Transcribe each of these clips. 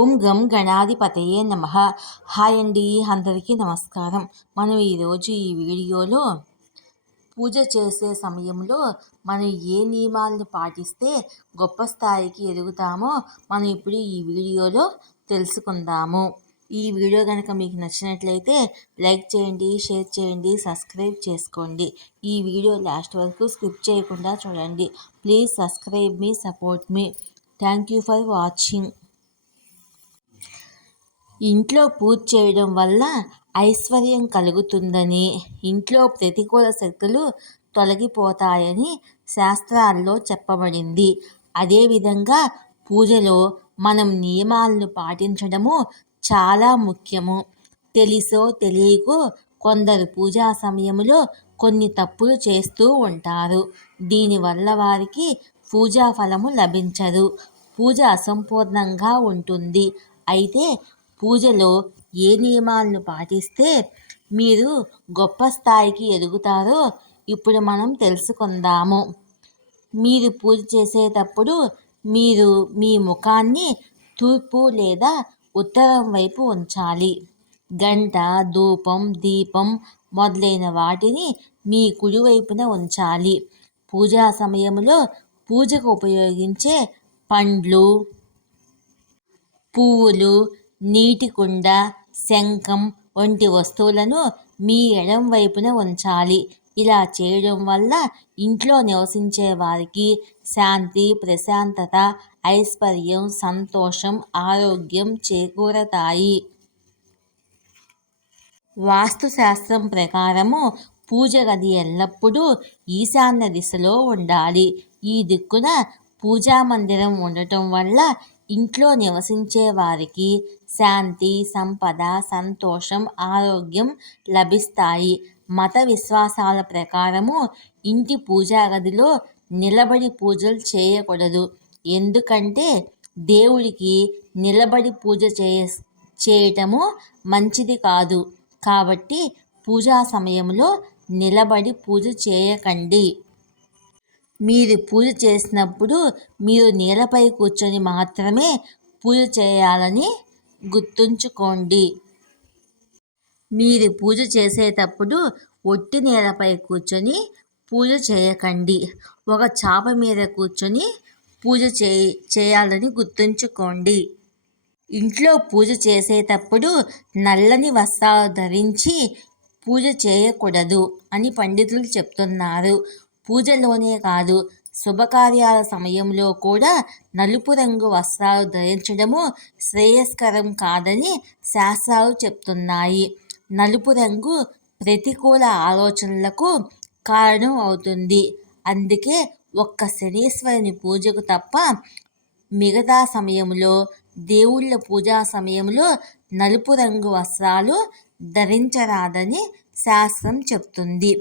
ఓం గం గణాధిపతయే నమః. హాయ్ అండి, అందరికీ నమస్కారం. మనం ఈరోజు ఈ వీడియోలో పూజ చేసే సమయంలో మనం ఏ నియమాలను పాటిస్తే గొప్ప స్థాయికి ఎదుగుతామో మనం ఇప్పుడు ఈ వీడియోలో తెలుసుకుందాము. ఈ వీడియో కనుక మీకు నచ్చినట్లయితే లైక్ చేయండి, షేర్ చేయండి, సబ్స్క్రైబ్ చేసుకోండి. ఈ వీడియో లాస్ట్ వరకు స్కిప్ చేయకుండా చూడండి. Please subscribe me, support me. Thank you for watching. ఇంట్లో పూజ చేయడం వల్ల ఐశ్వర్యం కలుగుతుందని, ఇంట్లో ప్రతికూల శక్తులు తొలగిపోతాయని శాస్త్రాల్లో చెప్పబడింది. అదేవిధంగా పూజలో మనం నియమాలను పాటించడము చాలా ముఖ్యము. తెలిసో తెలియకో కొందరు పూజా సమయంలో కొన్ని తప్పులు చేస్తూ ఉంటారు. దీనివల్ల వారికి పూజా ఫలము లభించదు, పూజ అసంపూర్ణంగా ఉంటుంది. అయితే పూజలో ఏ నియమాలను పాటిస్తే మీరు గొప్ప స్థాయికి ఎదుగుతారో ఇప్పుడు మనం తెలుసుకుందాము. మీరు పూజ చేసేటప్పుడు మీరు మీ ముఖాన్ని తూర్పు లేదా ఉత్తరం వైపు ఉంచాలి. గంట, ధూపం, దీపం మొదలైన వాటిని మీ కుడివైపున ఉంచాలి. పూజా సమయంలో పూజకు ఉపయోగించే పండ్లు, పువ్వులు, నీటి కుండ, శంఖం వంటి వస్తువులను మీ ఎడం వైపున ఉంచాలి. ఇలా చేయడం వల్ల ఇంట్లో నివసించే వారికి శాంతి, ప్రశాంతత, ఐశ్వర్యం, సంతోషం, ఆరోగ్యం చేకూరతాయి. వాస్తుశాస్త్రం ప్రకారము పూజ గది ఎల్లప్పుడూ ఈశాన్య దిశలో ఉండాలి. ఈ దిక్కున పూజా మందిరం ఉండటం వల్ల ఇంట్లో నివసించే వారికి శాంతి, సంపద, సంతోషం, ఆరోగ్యం లభిస్తాయి. మత విశ్వాసాల ప్రకారము ఇంటి పూజా గదిలో నిలబడి పూజలు చేయకూడదు. ఎందుకంటే దేవుడికి నిలబడి పూజ చేయటము మంచిది కాదు. కాబట్టి పూజా సమయంలో నిలబడి పూజ చేయకండి. మీరు పూజ చేసినప్పుడు మీరు నేలపై కూర్చొని మాత్రమే పూజ చేయాలని గుర్తుంచుకోండి. మీరు పూజ చేసేటప్పుడు ఒట్టి నేలపై కూర్చొని పూజ చేయకండి. ఒక చాప మీద కూర్చొని పూజ చేయాలని గుర్తుంచుకోండి. ఇంట్లో పూజ చేసేటప్పుడు నల్లని వస్త్రాలు ధరించి పూజ చేయకూడదు అని పండితులు చెప్తున్నారు. పూజలోనే కాదు, శుభకార్యాల సమయంలో కూడా నలుపు రంగు వస్త్రాలు ధరించడము శ్రేయస్కరం కాదని శాస్త్రాలు చెప్తున్నాయి. నలుపు రంగు ప్రతికూల ఆలోచనలకు కారణం అవుతుంది. అందుకే ఒక్క శనీశ్వరుని పూజకు తప్ప మిగతా సమయంలో, దేవుళ్ళ పూజా సమయంలో నలుపు రంగు వస్త్రాలు ధరించరాదని శాస్త్రం చెప్తుంది.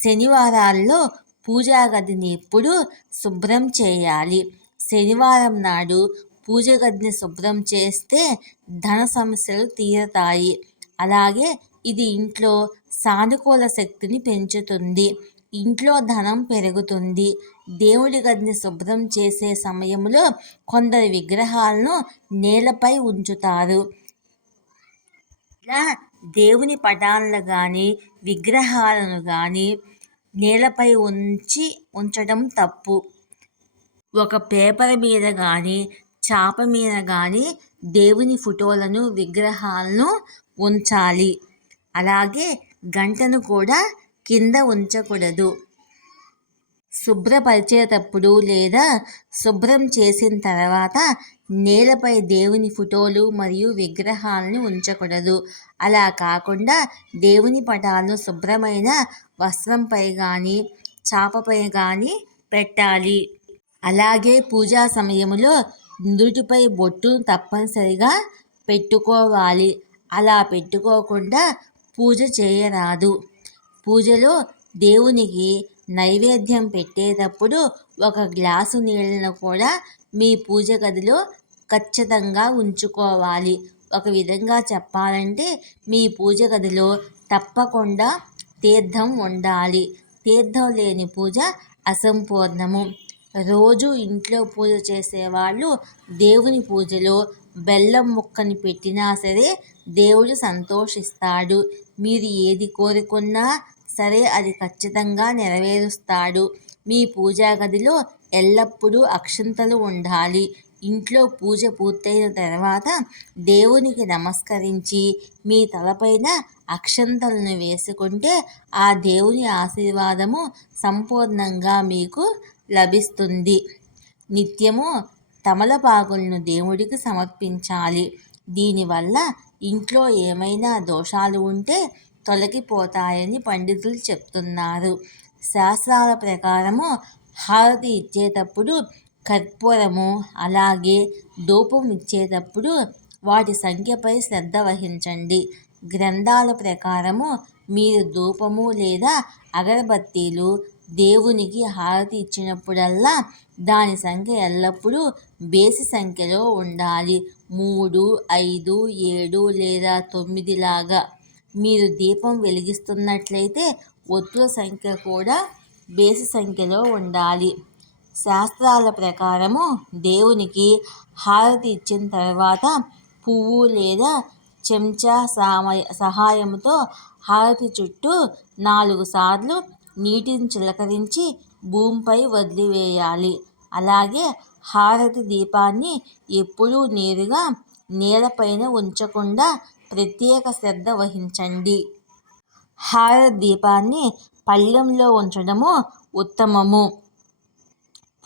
శనివారాల్లో పూజా గదిని ఎప్పుడూ శుభ్రం చేయాలి. శనివారం నాడు పూజ గదిని శుభ్రం చేస్తే ధన సమస్యలు తీరతాయి. అలాగే ఇది ఇంట్లో సానుకూల శక్తిని పెంచుతుంది. ఇంట్లో ధనం పెరుగుతుంది. దేవుడి గదిని శుభ్రం చేసే సమయంలో కొందరు విగ్రహాలను నేలపై ఉంచుతారు. ఇలా దేవుని పటాలను కానీ విగ్రహాలను కానీ నేలపై ఉంచడం తప్పు. ఒక పేపర్ మీద కానీ చాప మీద కానీ దేవుని ఫోటోలను, విగ్రహాలను ఉంచాలి. అలాగే గంటను కూడా కింద ఉంచకూడదు. శుభ్రపరిచేటప్పుడు లేదా శుభ్రం చేసిన తర్వాత నేలపై దేవుని ఫోటోలు మరియు విగ్రహాలను ఉంచకూడదు. అలా కాకుండా దేవుని పటాలను శుభ్రమైన వస్త్రంపై కానీ చాపపై కానీ పెట్టాలి. అలాగే పూజా సమయంలో నుదుటిపై బొట్టును తప్పనిసరిగా పెట్టుకోవాలి. అలా పెట్టుకోకుండా పూజ చేయరాదు. పూజలో దేవునికి నైవేద్యం పెట్టేటప్పుడు ఒక గ్లాసు నీళ్ళను కూడా మీ పూజ గదిలో ఖచ్చితంగా ఉంచుకోవాలి. ఒక విధంగా చెప్పాలంటే మీ పూజ గదిలో తప్పకుండా తీర్థం ఉండాలి. తీర్థం లేని పూజ అసంపూర్ణము. రోజు ఇంట్లో పూజ చేసేవాళ్ళు దేవుని పూజలో బెల్లం ముక్కని పెట్టినా సరే దేవుడు సంతోషిస్తాడు. మీరు ఏది కోరుకున్నా సరే అది ఖచ్చితంగా నెరవేరుస్తాడు. మీ పూజా గదిలో ఎల్లప్పుడూ అక్షింతలు ఉండాలి. ఇంట్లో పూజ పూర్తయిన తర్వాత దేవునికి నమస్కరించి మీ తలపైన అక్షంతలను వేసుకుంటే ఆ దేవుని ఆశీర్వాదము సంపూర్ణంగా మీకు లభిస్తుంది. నిత్యము తమలపాకులను దేవుడికి సమర్పించాలి. దీనివల్ల ఇంట్లో ఏమైనా దోషాలు ఉంటే తొలగిపోతాయని పండితులు చెప్తున్నారు. శాస్త్రాల ప్రకారము హారతి ఇచ్చేటప్పుడు కర్పూరము అలాగే ధూపం ఇచ్చేటప్పుడు వాటి సంఖ్యపై శ్రద్ధ వహించండి. గ్రంథాల ప్రకారము మీరు ధూపము లేదా అగరబత్తీలు దేవునికి హారతి ఇచ్చినప్పుడల్లా దాని సంఖ్య ఎల్లప్పుడూ బేసి సంఖ్యలో ఉండాలి. 3, 5, 7 లేదా 9 లాగా. మీరు దీపం వెలిగిస్తున్నట్లయితే ఒత్తుల సంఖ్య కూడా బేసి సంఖ్యలో ఉండాలి. శాస్త్రాల ప్రకారము దేవునికి హారతి ఇచ్చిన తర్వాత పువ్వు లేదా చెంచా సహాయంతో హారతి చుట్టూ 4 సార్లు నీటిని చిలకరించి భూమిపై వదిలివేయాలి. అలాగే హారతి దీపాన్ని ఎప్పుడూ నేరుగా నేలపైన ఉంచకుండా ప్రత్యేక శ్రద్ధ వహించండి. హారతి దీపాన్ని పళ్ళెంలో ఉంచడము ఉత్తమము.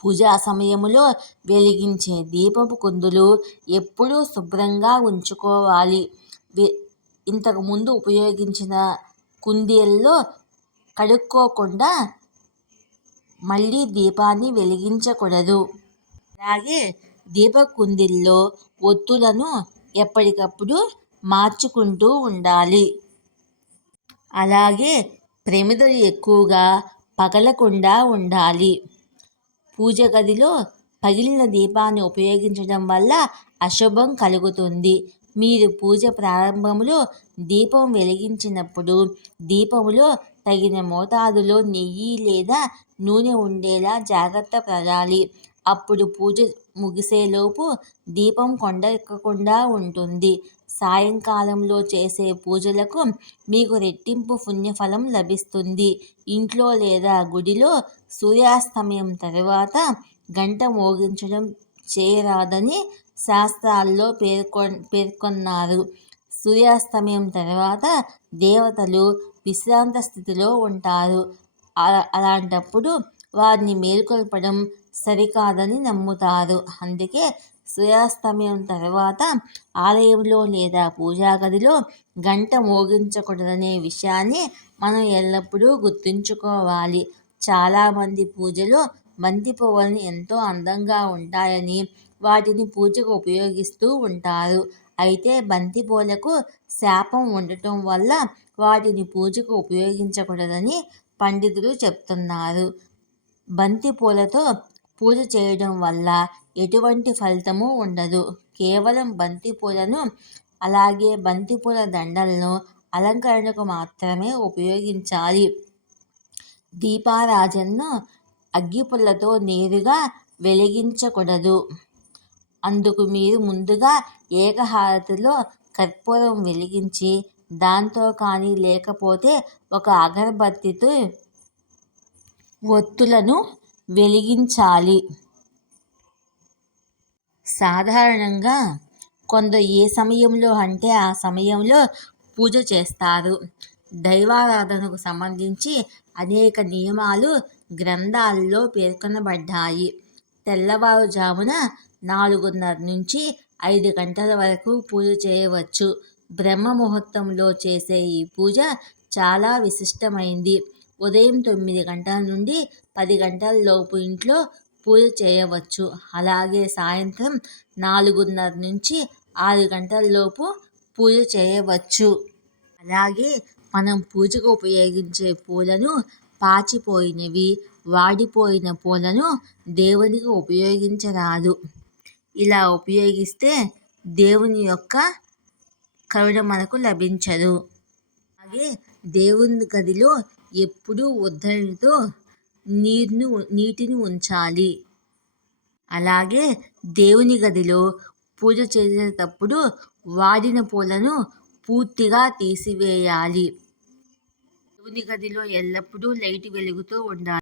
పూజా సమయములో వెలిగించే దీపపు కుందులు ఎప్పుడూ శుభ్రంగా ఉంచుకోవాలి. ఇంతకుముందు ఉపయోగించిన కుందేల్లో కడుక్కోకుండా మళ్ళీ దీపాన్ని వెలిగించకూడదు. అలాగే దీపకుందిల్లో ఒత్తులను ఎప్పటికప్పుడు మార్చుకుంటూ ఉండాలి. అలాగే ప్రమిదలు ఎక్కువగా పగలకుండా ఉండాలి. పూజ గదిలో పగిలిన దీపాన్ని ఉపయోగించడం వల్ల అశుభం కలుగుతుంది. మీరు పూజ ప్రారంభంలో దీపం వెలిగించినప్పుడు దీపములో తగిన మోతాదులో నెయ్యి లేదా నూనె ఉండేలా జాగ్రత్త పడాలి. అప్పుడు పూజ ముగిసేలోపు దీపం కొండెక్కకుండా ఉంటుంది. సాయంకాలంలో చేసే పూజలకు మీకు రెట్టింపు పుణ్యఫలం లభిస్తుంది. ఇంట్లో లేదా గుడిలో సూర్యాస్తమయం తరువాత గంట మోగించడం చేయరాదని శాస్త్రాల్లో పేర్కొన్నారు. సూర్యాస్తమయం తర్వాత దేవతలు విశ్రాంత స్థితిలో ఉంటారు. అలాంటప్పుడు వారిని మేల్కొల్పడం సరికాదని నమ్ముతారు. అందుకే సూర్యాస్తమయం తర్వాత ఆలయంలో లేదా పూజా గదిలో గంట మోగించకూడదనే విషయాన్ని మనం ఎల్లప్పుడూ గుర్తుంచుకోవాలి. చాలామంది పూజలో బంతి పువ్వులను ఎంతో అందంగా ఉంటాయని వాటిని పూజకు ఉపయోగిస్తూ ఉంటారు. అయితే బంతి పూలకు శాపం ఉండటం వల్ల వాటిని పూజకు ఉపయోగించకూడదని పండితులు చెప్తున్నారు. బంతి పూలతో పూజ చేయడం వల్ల ఎటువంటి ఫలితము ఉండదు. కేవలం బంతి పూలను అలాగే బంతిపూల దండలను అలంకరణకు మాత్రమే ఉపయోగించాలి. దీపారాజనను అగ్గిపుల్లతో నేరుగా వెలిగించకూడదు. అందుకు మీరు ముందుగా ఏకహారతిలో కర్పూరం వెలిగించి దాంతో కానీ లేకపోతే ఒక అగరబత్తితో ఒత్తులను వెలిగించాలి. సాధారణంగా కొందరు ఏ సమయంలో అంటే ఆ సమయంలో పూజ చేస్తారు. దైవారాధనకు సంబంధించి అనేక నియమాలు గ్రంథాల్లో పేర్కొనబడ్డాయి. తెల్లవారుజామున 4:30 నుంచి 5 గంటల వరకు పూజ చేయవచ్చు. బ్రహ్మ ముహూర్తంలో చేసే ఈ పూజ చాలా విశిష్టమైంది. ఉదయం 9 గంటల నుండి 10 గంటల లోపు ఇంట్లో పూజ చేయవచ్చు. అలాగే సాయంత్రం 4:30 నుంచి 6 గంటల లోపు పూజ చేయవచ్చు. అలాగే మనం పూజకు ఉపయోగించే పూలను పాచిపోయినవి, వాడిపోయిన పూలను దేవునికి ఉపయోగించరాదు. ఇలా ఉపయోగిస్తే దేవుని యొక్క కరుణ మనకు లభించదు. అలాగే దేవుని గదిలో ఎప్పుడూ ఉద్ధరణితో నీటిని ఉంచాలి. అలాగే దేవుని గదిలో పూజ చేసేటప్పుడు వాడిన పూలను పూర్తిగా తీసివేయాలి. దేవుని గదిలో ఎల్లప్పుడూ లైట్ వెలుగుతూ ఉండాలి.